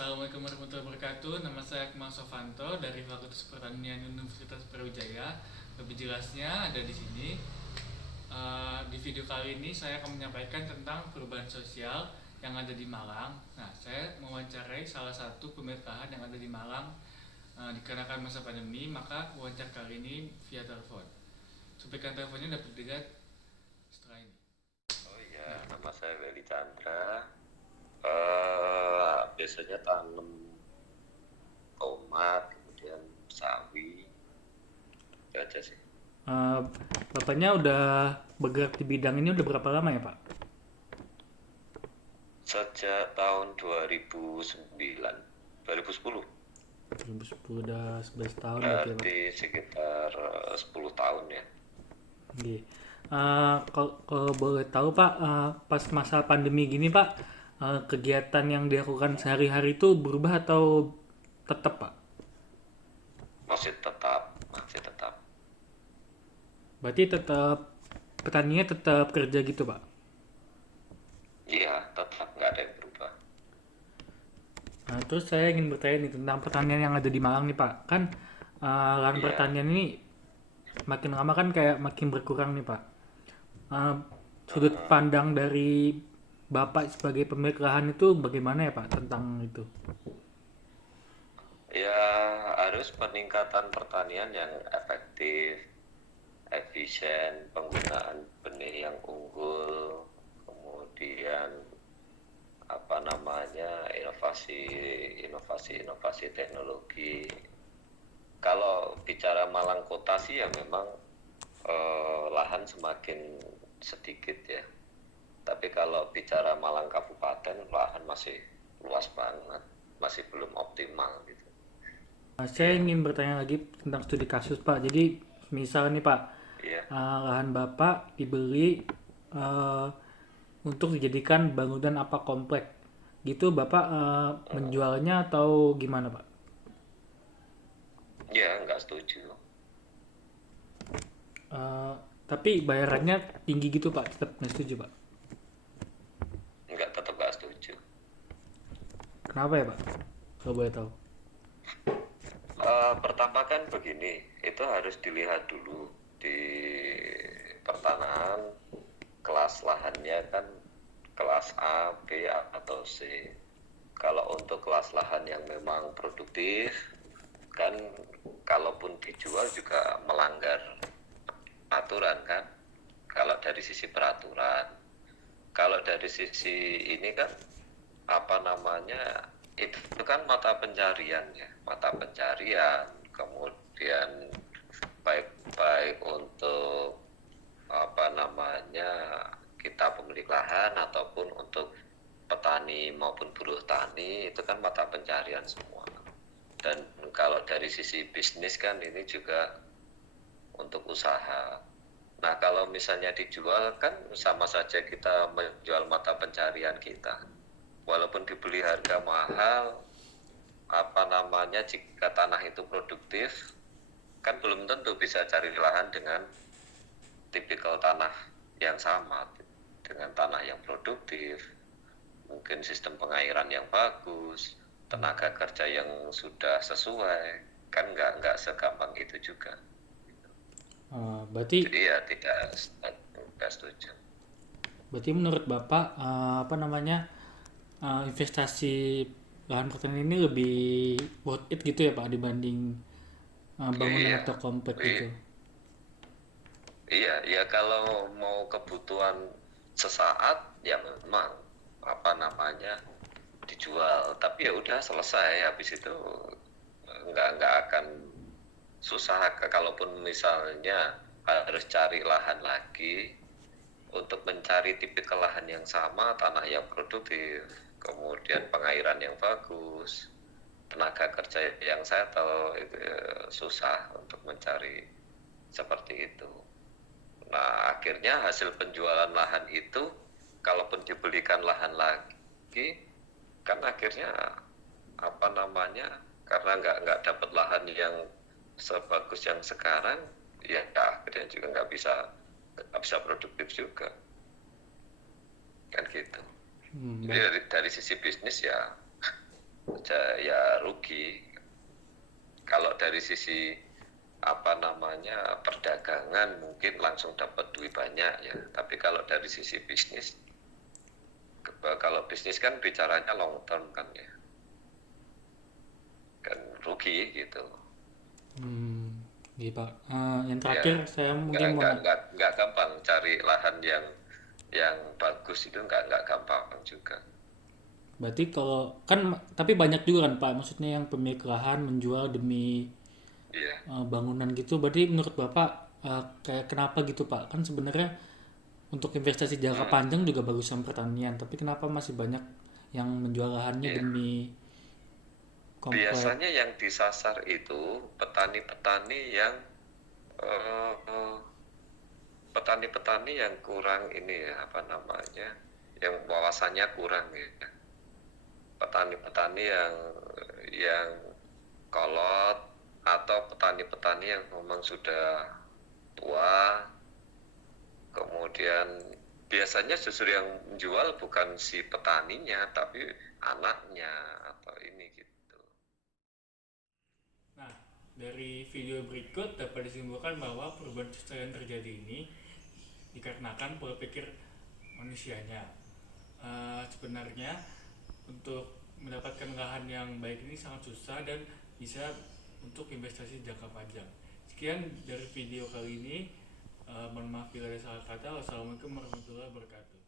Assalamualaikum warahmatullahi wabarakatuh. Nama saya Akmal Sovanto dari Fakultas Pertanian Universitas Brawijaya. Lebih jelasnya ada di sini. Di video kali ini saya akan menyampaikan tentang perubahan sosial yang ada di Malang. Nah, saya mewawancarai salah satu pemilik lahan yang ada di Malang. Dikarenakan masa pandemi, maka wawancara kali ini via telepon. Cuplikan teleponnya dapat dilihat setelah ini. Oh iya, nama saya Willy Chandra. Biasanya tanam tomat, kemudian sawi, itu aja sih. Uh, Bapaknya udah bergerak di bidang ini udah berapa lama ya Pak? Sejak tahun 2009, 2010, 2010 udah 11 tahun berarti ya Pak. berarti sekitar 10 tahun ya. Oke. Kalau boleh tahu Pak, pas masa pandemi gini Pak, kegiatan yang dilakukan sehari-hari itu berubah atau tetap Pak? Masih tetap. Berarti tetap petaninya tetap kerja gitu Pak? Iya, tetap nggak ada yang berubah. Nah, terus saya ingin bertanya nih tentang pertanian yang ada di Malang nih Pak. Kan lahan Iya. pertanian ini makin lama kan kayak makin berkurang nih Pak. Uh, Sudut pandang dari Bapak sebagai pemilik lahan itu bagaimana ya Pak tentang itu? Ya, harus peningkatan pertanian yang efektif, efisien, penggunaan benih yang unggul, kemudian apa namanya inovasi teknologi. Kalau bicara Malang Kota sih ya memang lahan semakin sedikit ya. Tapi kalau bicara Malang Kabupaten, lahan masih luas banget, masih belum optimal gitu. Saya ingin bertanya lagi tentang studi kasus Pak. Jadi misal nih Pak, Iya. lahan Bapak dibeli eh, untuk dijadikan bangunan apa komplek. Gitu Bapak menjualnya atau gimana Pak? Ya, nggak setuju. Eh, tapi bayarannya tinggi gitu Pak, tetap nggak setuju Pak. Tetap nggak setuju. Kenapa ya Pak? Kalau boleh tahu. Pertama kan begini, itu harus dilihat dulu di pertanahan kelas lahannya kan kelas A, B atau C. Kalau untuk kelas lahan yang memang produktif kan kalaupun dijual juga melanggar aturan kan. Kalau dari sisi peraturan, kalau dari sisi ini kan apa namanya itu kan mata pencarian kemudian baik untuk apa namanya kita pemilik lahan ataupun untuk petani maupun buruh tani itu kan mata pencarian semua. Dan kalau dari sisi bisnis kan ini juga untuk usaha. Nah, kalau misalnya dijual kan sama saja kita menjual mata pencarian kita. Walaupun dibeli harga mahal, apa namanya jika tanah itu produktif, kan belum tentu bisa cari lahan dengan tipikal tanah yang sama, dengan tanah yang produktif, mungkin sistem pengairan yang bagus, tenaga kerja yang sudah sesuai, kan nggak segampang itu juga. Berarti Jadi ya tidak setuju. berarti menurut Bapak apa namanya investasi lahan pertanian ini lebih worth it gitu ya Pak dibanding bangunan Iya, atau komplek gitu. iya, iya, ya kalau mau kebutuhan sesaat ya memang apa namanya dijual, tapi ya udah selesai habis itu nggak akan susah kalaupun misalnya harus cari lahan lagi untuk mencari tipikal lahan yang sama, tanah yang produktif, kemudian pengairan yang bagus, tenaga kerja yang settle itu susah untuk mencari seperti itu. Nah, akhirnya hasil penjualan lahan itu kalaupun dibelikan lahan lagi kan akhirnya apa namanya karena nggak dapat lahan yang sebagus yang sekarang ya akhirnya juga nggak bisa produktif juga kan gitu. Jadi Baik. dari sisi bisnis ya saja ya rugi. Kalau dari sisi perdagangan mungkin langsung dapat duit banyak ya. Tapi kalau dari sisi bisnis, kalau bisnis kan bicaranya long term kan ya, kan rugi gitu. Gitu Pak. Yang Ya, terakhir saya mungkin mau nggak gampang cari lahan yang bagus itu nggak gampang juga. berarti kalau kan tapi banyak juga kan Pak, maksudnya yang pemilik lahan menjual demi Iya. bangunan gitu. Berarti menurut Bapak kayak kenapa gitu Pak? Kan sebenarnya untuk investasi jangka panjang juga bagusan pertanian, tapi kenapa masih banyak yang menjual lahannya Iya. demi komplek? Biasanya yang disasar itu petani-petani yang eh, petani-petani yang kurang ini ya yang wawasannya kurang ya. Petani-petani yang kolot atau petani-petani yang memang sudah tua. Kemudian biasanya justru yang menjual bukan si petaninya tapi anaknya atau ini gitu. Nah, dari video berikut dapat disimpulkan bahwa perubahan sosial yang terjadi ini dikarenakan pola pikir manusianya. Sebenarnya untuk mendapatkan lahan yang baik ini sangat susah dan bisa untuk investasi jangka panjang. Sekian dari video kali ini. Mohon maaf bila ada salah kata. Wassalamualaikum warahmatullahi wabarakatuh.